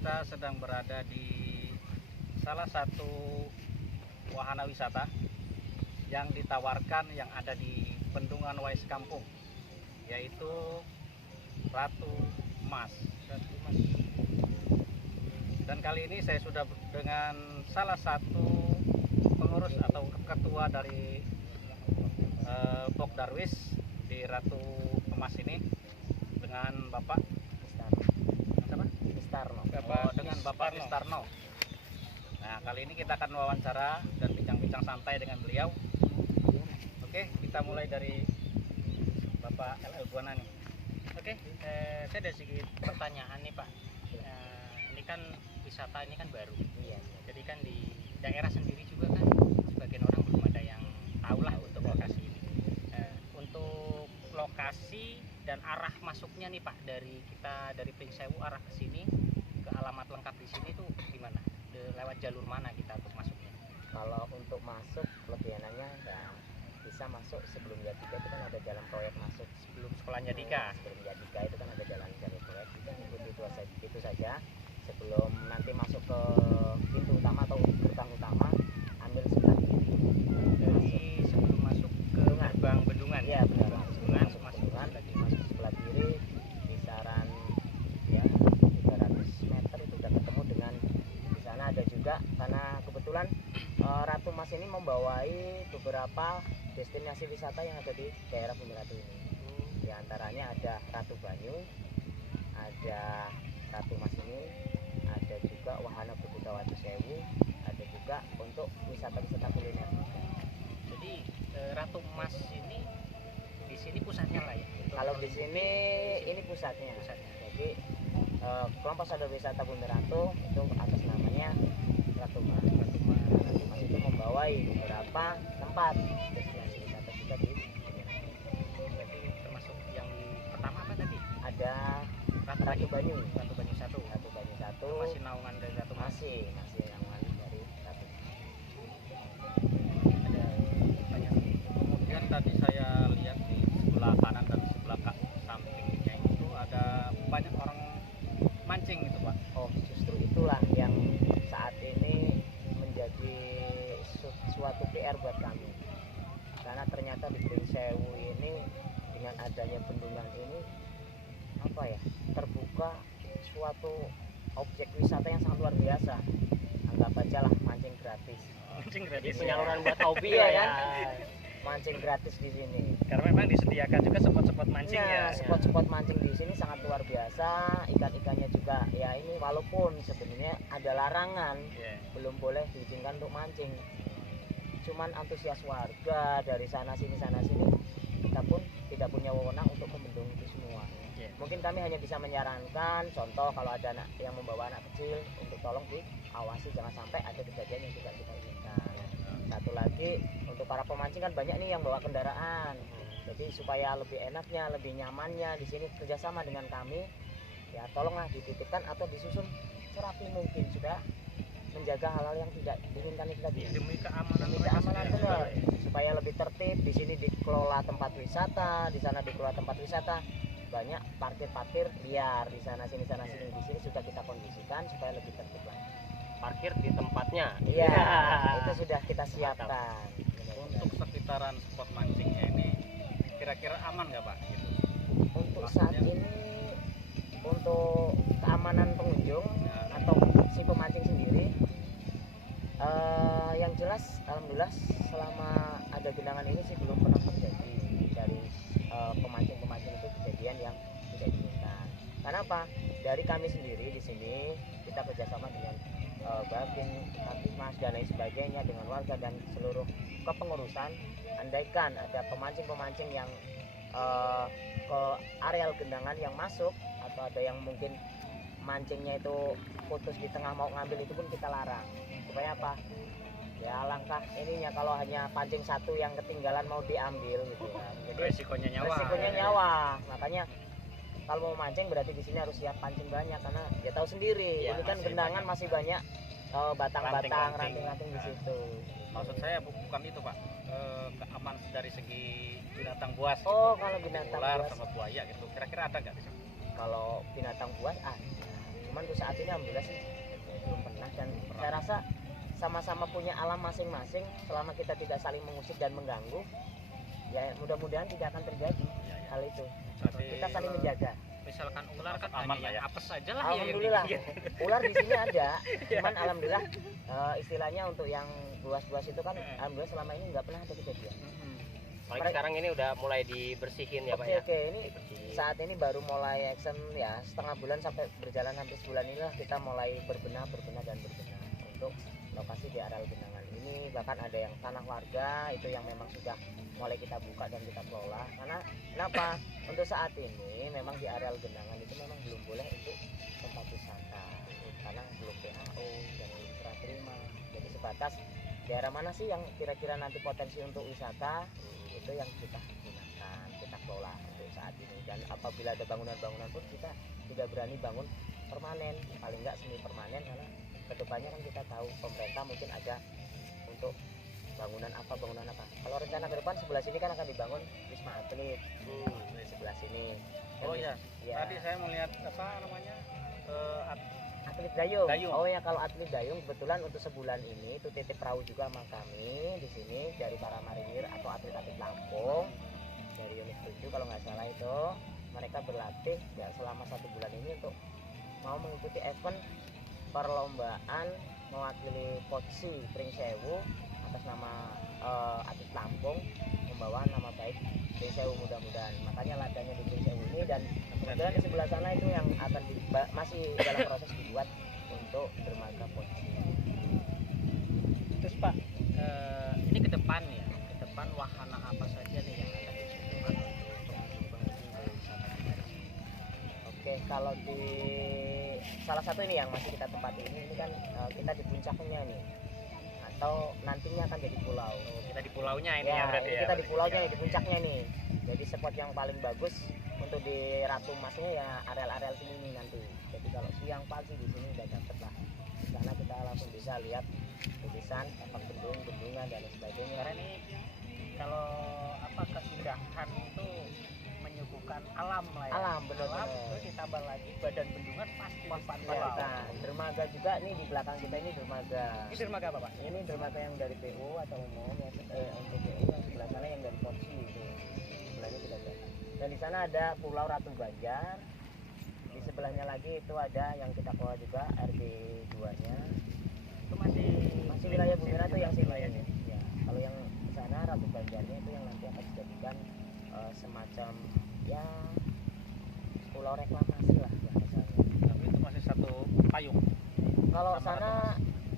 kita sedang berada di salah satu wahana wisata yang ditawarkan yang ada di Bendungan Wais Kampung, yaitu Ratu Emas. Dan kali ini saya sudah dengan salah satu pengurus atau ketua dari Pok Darwis di Ratu Emas ini, dengan Bapak Istarno. dengan Bapak Istarno. Nah, kali ini kita akan wawancara dan bincang-bincang santai dengan beliau. Oke, kita mulai dari Bapak LL Buana nih. Oke, saya ada sedikit pertanyaan nih Pak. Ini kan wisata ini kan baru. Iya. Jadi kan di daerah sendiri juga kan sebagian orang belum ada yang tahu lah untuk lokasi ini. Untuk lokasi dan arah masuknya nih Pak, dari Pringsewu arah ke sini, ke alamat lengkap di sini tuh gimana? Lewat jalur mana kita untuk masuknya? Kalau untuk masuk lebih enaknya ya bisa masuk sebelum Jadika, itu kan ada jalan proyek masuk. Sebelum sekolahnya Dika. Sebelum Jadika itu kan ada jalan proyek. Kita ngikuti itu saja. Sebelum nanti masuk ke pintu utama atau gerbang utama, ambil sebelah kiri. Dari sebelum masuk ke gerbang Bendungan. Iya, benar. Bendungan, Masuk sebelah kiri, kisaran ya 300 meter itu sudah ketemu dengan di sana ada juga, karena kebetulan Ratu Emas ini membawai beberapa destinasi wisata yang ada di daerah Bumi Ratu ini. Di antaranya ada Ratu Banyu, ada Ratu Emas ini, ada juga wahana Berbuka Watu Sewu, ada juga untuk wisata-wisata kuliner. Jadi Ratu Emas ini di sini pusatnya lah ya. Kalau di sini ini pusatnya. Jadi kelompok sadar wisata Bumi Ratu itu atas namanya Ratu Emas. Ratu Emas itu membawai beberapa tempat destinasi wisata juga di Bumi Ratu. Berarti termasuk yang pertama apa tadi? Ada Ratu Ratu Banyu. Ratu Banyu 1. Ratu Banyu 1 Masih naungan dari Ratu Emas. masih naungan dari Ratu. Ada banyak. Kemudian tadi saya lihat di sebelah kanan dan sebelah sampingnya itu ada banyak orang mancing gitu, Pak. Oh, justru itulah yang saat ini menjadi suatu PR buat kami. Karena ternyata di Pringsewu ini dengan adanya bendungan ini apa ya, terbuka suatu objek wisata yang sangat luar biasa. Anggap aja lah mancing gratis. Mancing Jadi gratis. penyaluran buat hobi Iya, ya kan? kan. Mancing gratis di sini. Karena memang disediakan juga spot-spot mancing ya. Spot-spot mancing di sini sangat luar biasa. Ikan-ikannya juga ya ini, walaupun sebenarnya ada larangan, Iya. belum boleh diizinkan untuk mancing. Cuman antusias warga dari sana sini, kita pun tidak punya wewenang untuk membendung itu semua. Iya. Mungkin kami hanya bisa menyarankan, contoh kalau ada anak yang membawa anak kecil, untuk tolong diawasi jangan sampai ada kejadian yang tidak kita inginkan. Satu lagi, untuk para pemancing kan banyak nih yang bawa kendaraan. Jadi supaya lebih enaknya, lebih nyamannya di sini kerjasama dengan kami, ya tolonglah dititipkan atau disusun serapi mungkin, sudah menjaga hal-hal yang tidak diinginkan itu tadi. Demi keamanan. Demi keamanan benar, supaya lebih tertib. Di sini dikelola tempat wisata, di sana dikelola tempat wisata. Banyak parkir liar di sana sini. Di sini sudah kita kondisikan supaya lebih tertib lagi. Parkir di tempatnya. Iya, itu sudah kita siapkan. Untuk sekitaran spot mancingnya ini kira-kira aman nggak, Pak? Gitu. Untuk saat Maksudnya? ini, untuk keamanan pengunjung atau si pemancing sendiri, yang jelas alhamdulillah selama ada genangan ini sih belum pernah terjadi dari pemancing-pemancing itu kejadian yang tidak diinginkan. Karena apa? Dari kami sendiri di sini kita kerjasama dengan Babin, Mas dan lain sebagainya, dengan warga dan seluruh kepengurusan. Andaikan ada pemancing-pemancing yang ke areal genangan yang masuk, atau ada yang mungkin mancingnya itu putus di tengah mau ngambil, itu pun kita larang. Supaya apa? Ya alangkah ininya kalau hanya pancing satu yang ketinggalan mau diambil gitu ya. Jadi Resikonya nyawa. resikonya nyawa. Makanya kalau mau mancing berarti di sini harus siap pancing banyak, karena dia tahu sendiri Ya, ini kan gendangan masih banyak batang-batang, ranting-ranting di situ. Maksud saya bukan itu, Pak. Keamanan dari segi binatang buas. Oh, gitu. kalau binatang Ular buas. sama buaya gitu. Kira-kira ada nggak di sana? Kalau binatang buas ada, cuman untuk saat ini alhamdulillah sih belum pernah, dan saya rasa sama-sama punya alam masing-masing. Selama kita tidak saling mengusik dan mengganggu, ya mudah-mudahan tidak akan terjadi hal itu. Kita saling menjaga. Misalkan ular kan Aman hanya lah yang ya. apes aja lah ya. Alhamdulillah ular di sini ada, cuman alhamdulillah istilahnya untuk yang buas-buas itu kan alhamdulillah selama ini nggak pernah ada kejadian. Apalagi sekarang ini udah mulai dibersihin ya Pak Oke ya. oke, ini Dibersihin. saat ini baru mulai action ya, setengah bulan sampai berjalan hampir sebulan inilah kita mulai berbenah untuk lokasi di areal genangan ini. Bahkan ada yang tanah warga itu yang memang sudah mulai kita buka dan kita kelola. Karena kenapa? Untuk saat ini memang di areal genangan itu memang belum boleh untuk tempat wisata karena belum WHO dan belum serah terima. Jadi sebatas daerah mana sih yang kira-kira nanti potensi untuk wisata, itu yang kita gunakan, kita kelola untuk saat ini. Dan apabila ada bangunan-bangunan pun kita tidak berani bangun permanen, paling nggak semi permanen, karena kedepannya kan kita tahu pemerintah mungkin ada untuk bangunan apa. Kalau rencana ke depan sebelah sini kan akan dibangun wisma atlet di sebelah sini. Oh iya, ya. tadi saya melihat apa namanya Atlet dayung. Dayung. Oh ya, kalau atlet dayung kebetulan untuk sebulan ini itu titip perahu juga sama kami di sini dari para marinir atau atlet-atlet Lampung dari unit 7 kalau nggak salah itu. Mereka berlatih ya selama 1 bulan ini untuk mau mengikuti event perlombaan mewakili Potsi Pringsewu atas nama atlet Lampung, membawa nama baik Pringsewu mudah-mudahan. Makanya latihannya di Pringsewu ini, dan kemudian di sebelah sana itu yang akan masih dalam proses dibuat untuk dermaga Potsi. Terus Pak, ini ke depan ya, ke depan wahana apa saja nih yang akan disiapkan untuk pengunjung wisata di daerah sini? Oke, kalau di salah satu ini yang masih kita tempati ini kan kita di puncaknya nih, atau nantinya akan jadi pulau. Oh, kita di pulaunya ini ya, berarti ini ya. kita di pulaunya nih, di puncaknya nih. Jadi spot yang paling bagus untuk di Ratu Masnya ya areal-areal sini nih nanti. Jadi kalau siang pagi di sini udah dapet lah. Di sana kita langsung bisa lihat lukisan, tapak bendungan dan lain sebagainya. Karena ini kalau apa keindahan itu menyuguhkan alam lah ya. Alam, benar-benar. Terus ditambah lagi badan bendungan pasti depan Ya, pulau. nah, dermaga juga nih di belakang kita ini dermaga. Ini dermaga apa Pak? Ini dermaga yang dari PU atau umum ya, untuk PU yang sebelah sana yang dari Potsi itu. Sebelahnya kita lihat. Dan di sana ada Pulau Ratu Banjar. Di sebelahnya lagi itu ada yang kita kelola juga RB 2-nya. Itu masih Wilayah Bumi Ratu yang sini. wilayahnya. Ya, kalau yang di sana Ratu Banjarnya itu yang nanti akan dijadikan semacam ya pulau reklamasi lah bahasanya. tapi itu masih satu payung. Kalau Sama sana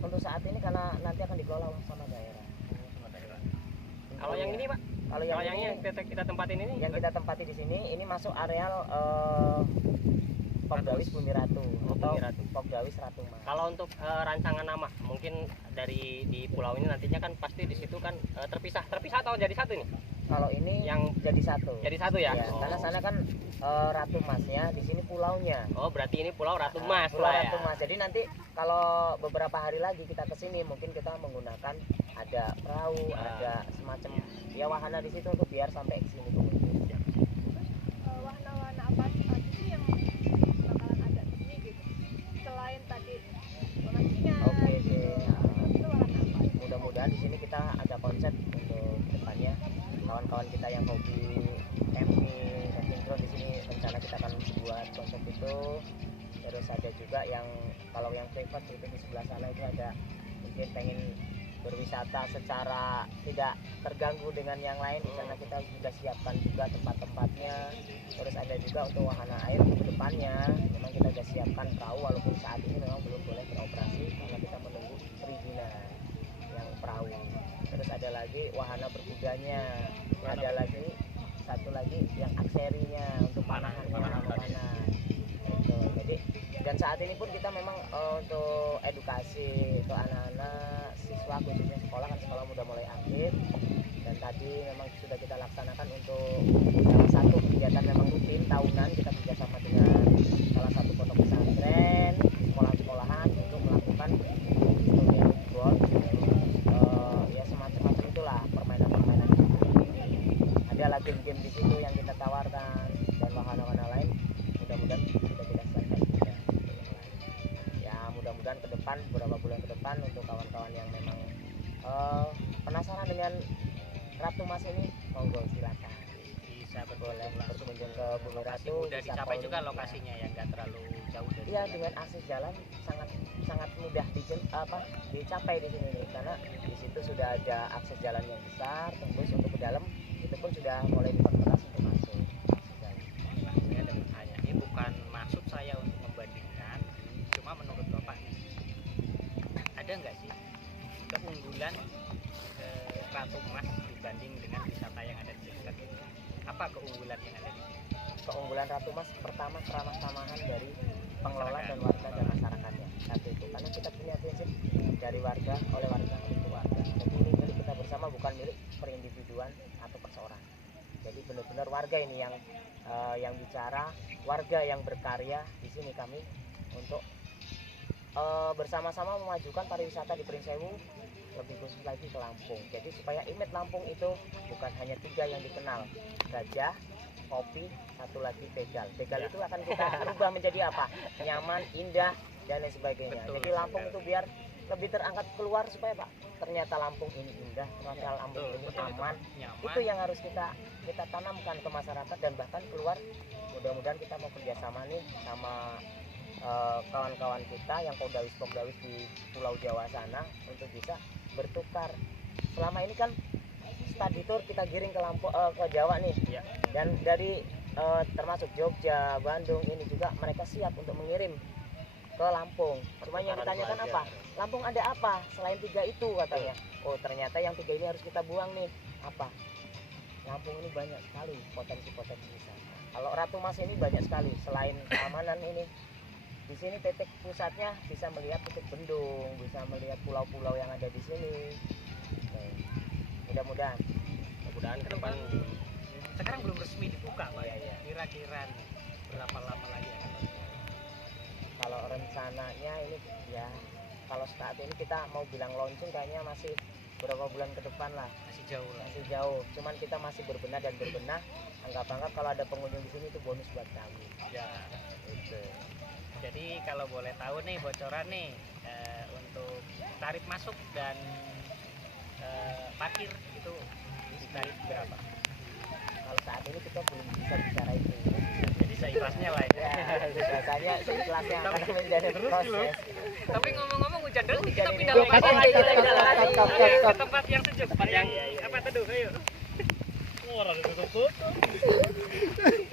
untuk saat ini karena nanti akan dikelola sama daerah. Sama daerah. Kalau yang ini Pak, Kalau kalau yang yang ini, kita tempatin ini yang kita tempati di sini ini masuk areal Pogdawis Bumi Ratu atau Bumi Ratu. Pogdawis Ratu Mas. Kalau untuk rancangan nama, mungkin dari di pulau ini nantinya kan pasti di situ kan terpisah atau jadi satu nih? Kalau ini Yang jadi satu. jadi satu ya? Ya, Oh. karena sana kan Ratu Masnya, di sini pulaunya. Oh, berarti ini Pulau Ratu Mas Pulau lah ya. Ratu Mas. Jadi nanti kalau beberapa hari lagi kita ke sini mungkin kita menggunakan ada perahu, ada semacam ya wahana di situ untuk biar sampai ke sini pengunjung. Wahana-wahana apa aja sih yang bakalan ada di sini gitu, selain tadi pemancingan Oke, gitu. oke. Itu wahana apa? Mudah-mudahan di sini kita ada konsep untuk depannya. Kawan-kawan kita yang hobi camping, sinkron di sini rencana kita akan buat konsep itu. Terus ada juga yang kalau yang private itu di sebelah sana itu ada mungkin pengen berwisata secara tidak terganggu dengan yang lain. Di sana kita sudah siapkan juga tempat-tempatnya. Terus ada juga untuk wahana air ke depannya. Memang kita sudah siapkan perahu walaupun saat ini memang belum boleh beroperasi karena kita menunggu perizinan yang perahu. Terus ada lagi wahana berkudanya. Ada lagi satu lagi yang akserinya untuk panahan. Gitu. Jadi dan saat ini pun kita memang untuk edukasi untuk anak-anak siswa khususnya sekolah kan sekolah udah mulai aktif, dan tadi memang sudah kita laksanakan untuk salah satu kegiatan memang rutin tahunan kita bekerjasama dengan salah satu pondok pesantren sekolah-sekolahan untuk melakukan custodian board ya semacam itulah permainan-permainan ada lah game-game di situ yang kita tawarkan dan wahana-wahana lain mudah-mudahan sudah kita siapkan juga untuk yang lain. depan, beberapa bulan ke depan untuk kawan-kawan yang memang penasaran dengan Ratu Mas ini, monggo silakan Bisa boleh berkunjung ke Bumi lokasi Ratu. mudah bisa dicapai polling, juga ya. lokasinya yang nggak terlalu jauh dari Iya, jalan. dengan akses jalan sangat sangat mudah dicapai di sini nih, karena di situ sudah ada akses jalan yang besar, tembus untuk ke dalam itu pun sudah mulai diperkeras untuk masuk akses jalan. Nah, saya ada bertanya, ini bukan maksud saya untuk membandingkan, cuma menurut Bapak ada nggak sih keunggulan Ratu Mas dibanding dengan wisata yang ada di sekitar itu? Apa keunggulan yang ada di sini? Keunggulan Ratu Mas pertama keramah-tamahan dari pengelola dan warga dan masyarakatnya. Satu itu, karena kita punya prinsip dari warga oleh warga untuk warga. Jadi ini milik kita bersama, bukan milik perindividuan atau perseorangan. Jadi benar-benar warga ini yang bicara, warga yang berkarya di sini kami untuk bersama-sama memajukan pariwisata di Prinsewu, lebih khusus lagi ke Lampung. Jadi supaya image Lampung itu bukan hanya 3 yang dikenal, gajah, kopi, satu lagi begal. Begal itu akan kita rubah menjadi apa? Nyaman, indah, dan lain sebagainya. Betul, Jadi Lampung itu biar lebih terangkat keluar supaya Pak, ternyata Lampung ini indah, ternyata Lampung ini aman. Nyaman. Itu yang harus kita tanamkan ke masyarakat dan bahkan keluar. Mudah-mudahan kita mau kerjasama nih sama kawan-kawan kita yang Pogdawis di Pulau Jawa sana untuk bisa bertukar. Selama ini kan study tour kita giring ke ke Jawa nih, Ya. dan dari termasuk Jogja, Bandung ini juga mereka siap untuk mengirim ke Lampung. Cuma yang ditanyakan apa? Lampung ada apa selain 3 itu katanya. Oh ternyata yang 3 ini harus kita buang nih. Apa? Lampung ini banyak sekali potensi-potensi wisata. Kalau Ratu Mas ini banyak sekali, selain keamanan ini. Di sini titik pusatnya bisa melihat titik bendung, bisa melihat pulau-pulau yang ada di sini. Oke. Mudah-mudahan. Mudah-mudahan ke depan sekarang belum resmi dibuka Pak. Iya, iya. Kira-kira nih, berapa lama lagi akan resmi? Kalau rencananya ini ya, kalau saat ini kita mau bilang launching kayaknya masih beberapa bulan ke depan lah, Masih jauh lah. masih jauh. Cuman kita masih berbenah dan berbenah. Anggap-anggap kalau ada pengunjung di sini itu bonus buat kami. Ya, Gitu. jadi kalau boleh tahu nih bocoran nih untuk tarif masuk dan parkir itu tarif berapa? Kalau saat ini kita belum bisa bicara itu. Jadi seikhlasnya lah ya. Ya, biasanya seikhlasnya akan menjadi proses. Tapi ngomong-ngomong hujan deras nih, kita Hujan ini. pindah Oke, lokasi oke, lagi. kita pindah lokasi. Ayo, Stop, stop, stop. ke tempat yang sejuk, tempat yang apa teduh, ayo.